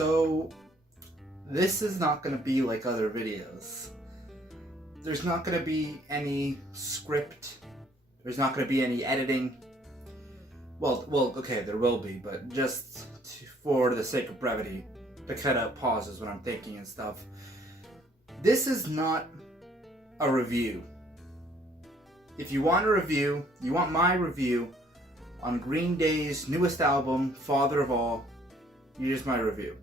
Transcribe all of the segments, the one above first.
So, this is not going to be like other videos. There's not going to be any script. There's not going to be any editing. Well, okay, there will be, but just for the sake of brevity, to cut out pauses when I'm thinking and stuff. This is not a review. If you want a review, you want my review on Green Day's newest album, Father of All, here's my review.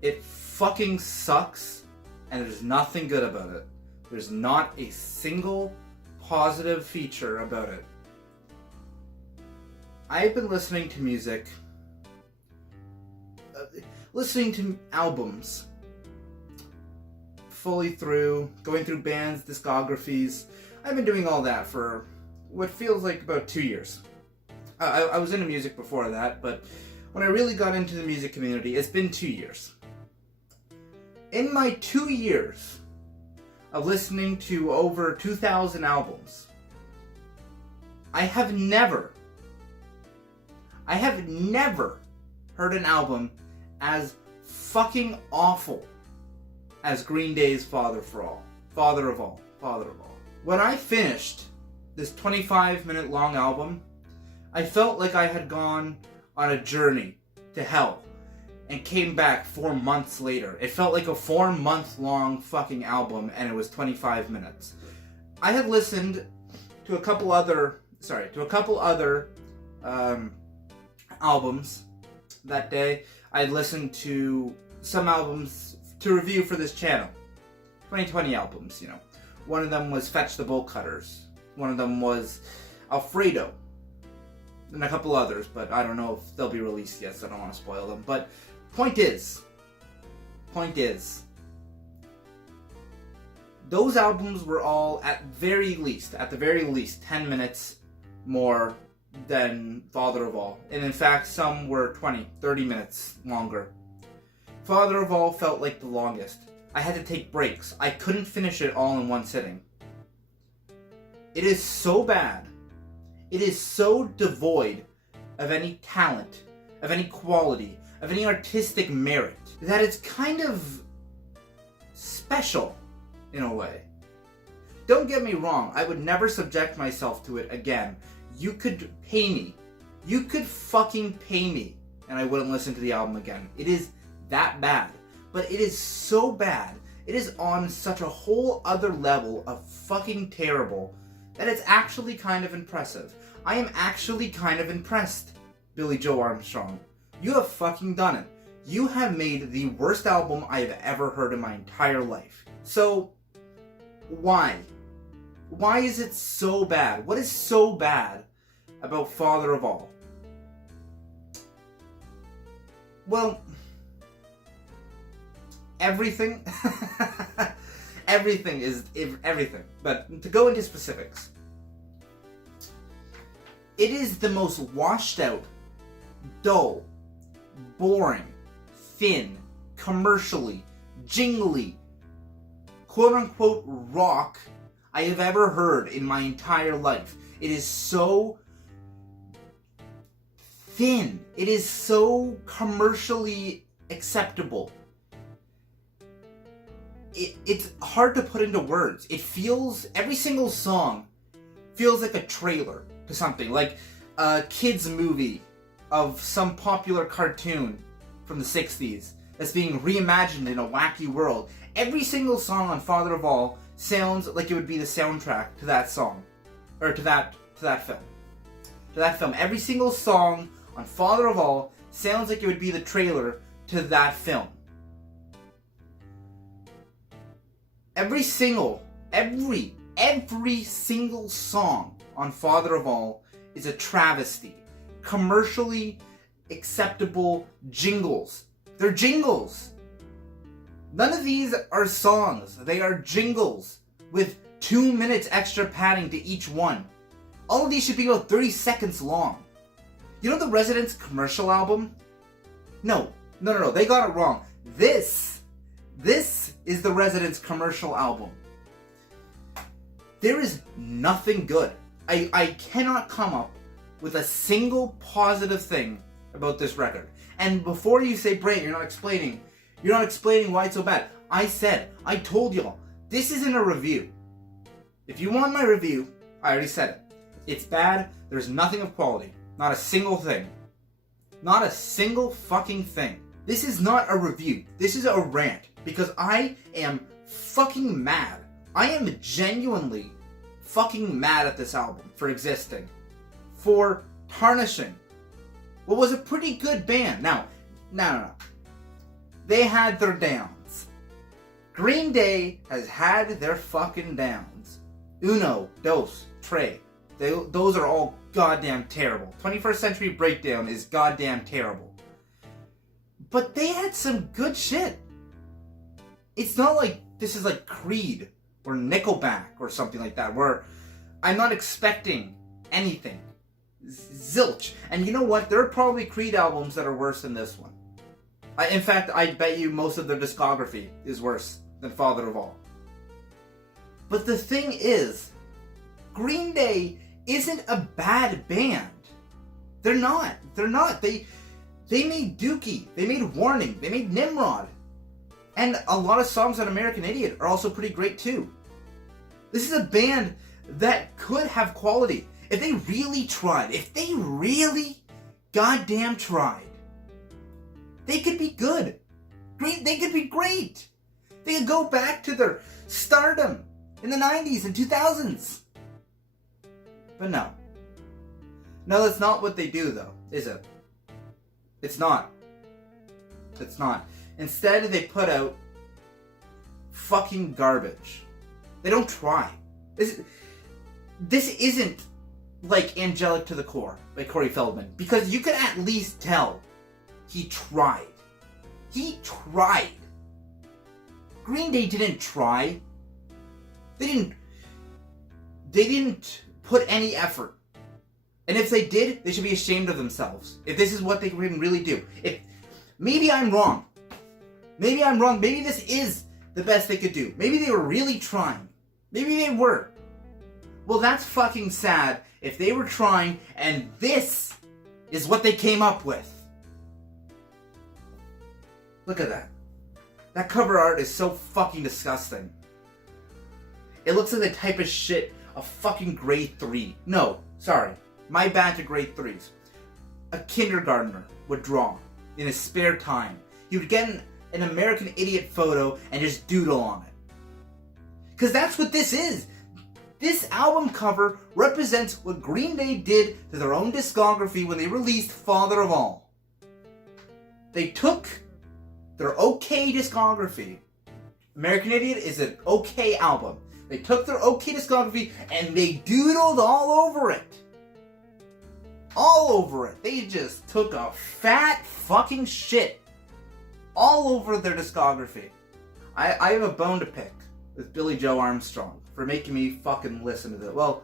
It fucking sucks, and there's nothing good about it. There's not a single positive feature about it. I've been listening to music, listening to albums fully through, going through bands' discographies. I've been doing all that for what feels like about 2 years. I was into music before that, but when I really got into the music community, it's been 2 years. In my 2 years of listening to over 2,000 albums, I have never heard an album as fucking awful as Green Day's Father of All. When I finished this 25-minute long album, I felt like I had gone on a journey to hell and came back 4 months later. It felt like a 4-month long fucking album, and it was 25 minutes. I had listened to a couple other albums that day. I had listened to some albums to review for this channel. 2020 albums, you know. One of them was Fetch the Bolt Cutters. One of them was Alfredo. And a couple others, but I don't know if they'll be released yet, so I don't want to spoil them. But point is, those albums were all at the very least, 10 minutes more than Father of All. And in fact, some were 20, 30 minutes longer. Father of All felt like the longest. I had to take breaks. I couldn't finish it all in one sitting. It is so bad. It is so devoid of any talent, of any quality, of any artistic merit, that it's kind of special in a way. Don't get me wrong, I would never subject myself to it again. You could pay me. You could fucking pay me, and I wouldn't listen to the album again. It is that bad. But it is so bad, it is on such a whole other level of fucking terrible, that it's actually kind of impressive. I am actually kind of impressed, Billy Joe Armstrong. You have fucking done it. You have made the worst album I have ever heard in my entire life. So, why? Why is it so bad? What is so bad about Father of All? Well, everything. Everything is everything. But to go into specifics, it is the most washed out, dull, boring, thin, commercially, jingly, quote unquote rock I have ever heard in my entire life. It is so thin. It is so commercially acceptable. It's hard to put into words. It feels, every single song feels like a trailer to something, like a kid's movie of some popular cartoon from the 60s that's being reimagined in a wacky world. Every single song on Father of All sounds like it would be the soundtrack to that song, or to that film. Every single song on Father of All sounds like it would be the trailer to that film. Every single song on Father of All is a travesty. Commercially acceptable jingles. They're jingles. None of these are songs. They are jingles with 2 minutes extra padding to each one. All of these should be about 30 seconds long. You know the Residents commercial album? No, they got it wrong. This is the Residents commercial album. There is nothing good. I cannot come up with a single positive thing about this record. And before you say, Brandt, you're not explaining why it's so bad. I told y'all, this isn't a review. If you want my review, I already said it. It's bad. There's nothing of quality. Not a single thing. Not a single fucking thing. This is not a review. This is a rant. Because I am fucking mad. I am genuinely fucking mad at this album for existing. For tarnishing what was a pretty good band. Now, no. They had their downs. Green Day has had their fucking downs. Uno, dos, tres. Those are all goddamn terrible. 21st Century Breakdown is goddamn terrible. But they had some good shit. It's not like this is like Creed or Nickelback or something like that, where I'm not expecting anything. Zilch. And you know what? There are probably Creed albums that are worse than this one. In fact, I bet you most of their discography is worse than Father of All. But the thing is, Green Day isn't a bad band. They're not. They made Dookie. They made Warning. They made Nimrod. And a lot of songs on American Idiot are also pretty great too. This is a band that could have quality. If they really tried, if they really goddamn tried, they could be good. They could be great. They could go back to their stardom in the 90s and 2000s. But no. No, that's not what they do though, is it? It's not. It's not. Instead, they put out fucking garbage. They don't try. This isn't like Angelic to the Core by Corey Feldman, because you could at least tell he tried. He tried. Green Day didn't try. They didn't put any effort. And if they did, they should be ashamed of themselves. If this is what they can really do. Maybe I'm wrong. Maybe this is the best they could do. Maybe they were really trying. Maybe they were. Well, that's fucking sad if they were trying and this is what they came up with. Look at that. That cover art is so fucking disgusting. It looks like the type of shit a fucking grade 3. No, sorry. My bad to grade 3s. A kindergartner would draw in his spare time. He would get an American Idiot photo and just doodle on it. Because that's what this is. This album cover represents what Green Day did to their own discography when they released Father of All. They took their okay discography. American Idiot is an okay album. They took their okay discography and they doodled all over it. All over it. They just took a fat fucking shit all over their discography. I have a bone to pick with Billy Joe Armstrong for making me fucking listen to it. Well,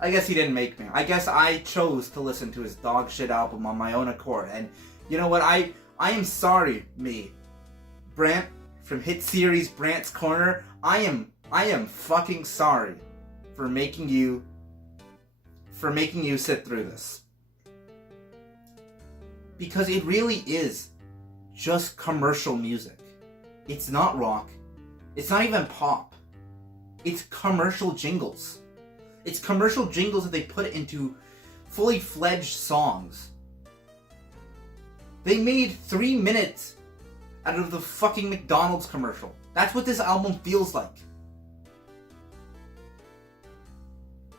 I guess he didn't make me. I guess I chose to listen to his dog shit album on my own accord. And you know what? I am sorry, me. Brandt from hit series Brandt's Corner. I am fucking sorry for making you sit through this. Because it really is just commercial music. It's not rock. It's not even pop. It's commercial jingles. It's commercial jingles that they put into fully fledged songs. They made 3 minutes out of the fucking McDonald's commercial. That's what this album feels like.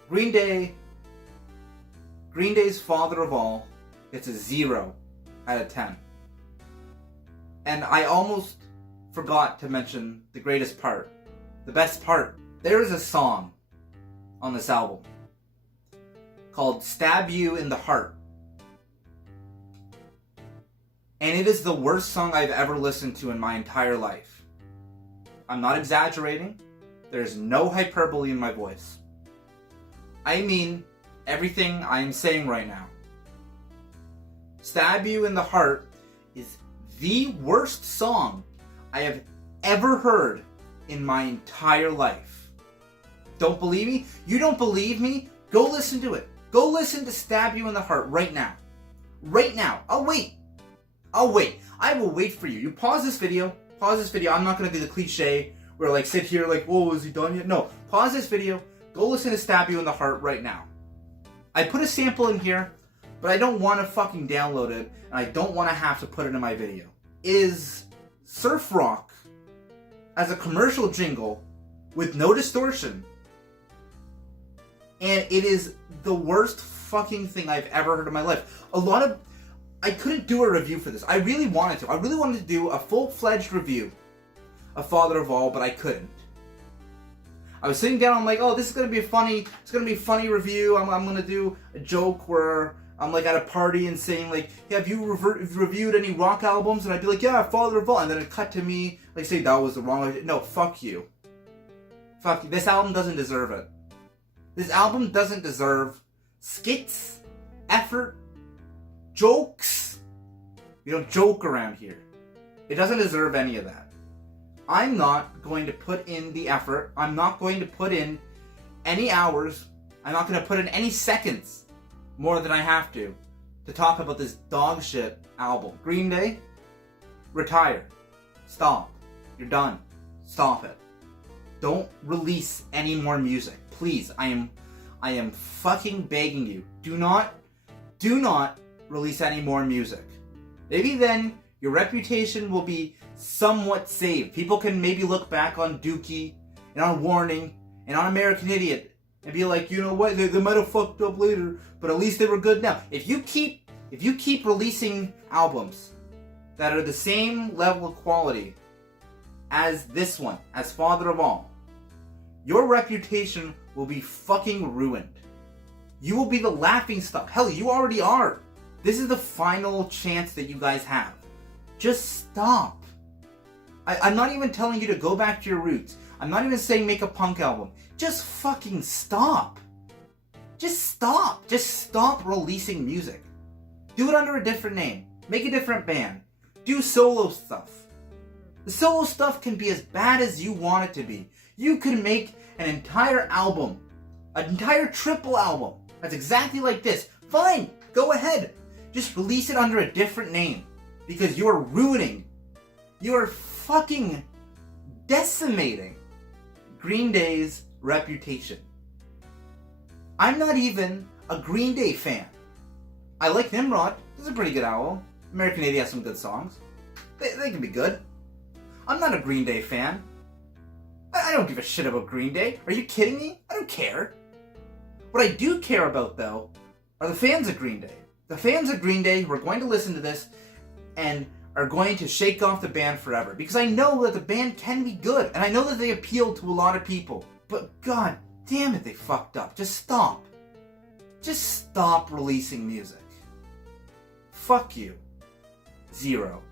Green Day's Father of All gets a 0 out of 10. And I almost forgot to mention the greatest part. The best part. There is a song on this album called Stab You in the Heart. And it is the worst song I've ever listened to in my entire life. I'm not exaggerating. There's no hyperbole in my voice. I mean everything I am saying right now. Stab You in the Heart is the worst song I have ever heard in my entire life. Don't believe me? You don't believe me? Go listen to it. Go listen to Stab You in the Heart right now. Right now. I'll wait. I'll wait. I will wait for you. You pause this video. I'm not going to do the cliche where like sit here like, whoa, is he done yet? No. Pause this video. Go listen to Stab You in the Heart right now. I put a sample in here, but I don't want to fucking download it, and I don't want to have to put it in my video. Is surf rock as a commercial jingle with no distortion, and it is the worst fucking thing I've ever heard in my life. I couldn't do a review for this. I really wanted to. I really wanted to do a full-fledged review of Father of All, but I couldn't. I was sitting down, I'm like, oh, this is gonna be a funny review. I'm gonna do a joke where I'm like at a party and saying like, hey, have you reviewed any rock albums? And I'd be like, yeah, Father of All. And then it'd cut to me, like say that was the wrong, no, fuck you. Fuck you. This album doesn't deserve it. This album doesn't deserve skits, effort, jokes. We don't joke around here. It doesn't deserve any of that. I'm not going to put in the effort. I'm not going to put in any hours. I'm not going to put in any seconds more than I have to talk about this dog shit album. Green Day, retire. Stop. You're done. Stop it. Don't release any more music. Please, I am fucking begging you. Do not release any more music. Maybe then your reputation will be somewhat saved. People can maybe look back on Dookie and on Warning and on American Idiot and be like, you know what, they might have fucked up later, but at least they were good now. If you keep releasing albums that are the same level of quality as this one, as Father of All, your reputation will be fucking ruined. You will be the laughingstock. Hell, you already are. This is the final chance that you guys have. Just stop. I'm not even telling you to go back to your roots. I'm not even saying make a punk album. Just fucking stop. Just stop. Just stop releasing music. Do it under a different name. Make a different band. Do solo stuff. The solo stuff can be as bad as you want it to be. You can make an entire album. An entire triple album. That's exactly like this. Fine. Go ahead. Just release it under a different name. Because you are ruining. You are fucking decimating Green Day's reputation. I'm not even a Green Day fan. I like Nimrod. This is a pretty good album. American Idiot has some good songs. They can be good. I'm not a Green Day fan. I don't give a shit about Green Day. Are you kidding me? I don't care. What I do care about, though, are the fans of Green Day. The fans of Green Day who are going to listen to this and are going to shake off the band forever. Because I know that the band can be good, and I know that they appeal to a lot of people. But god damn it, they fucked up. Just stop. Just stop releasing music. Fuck you. 0.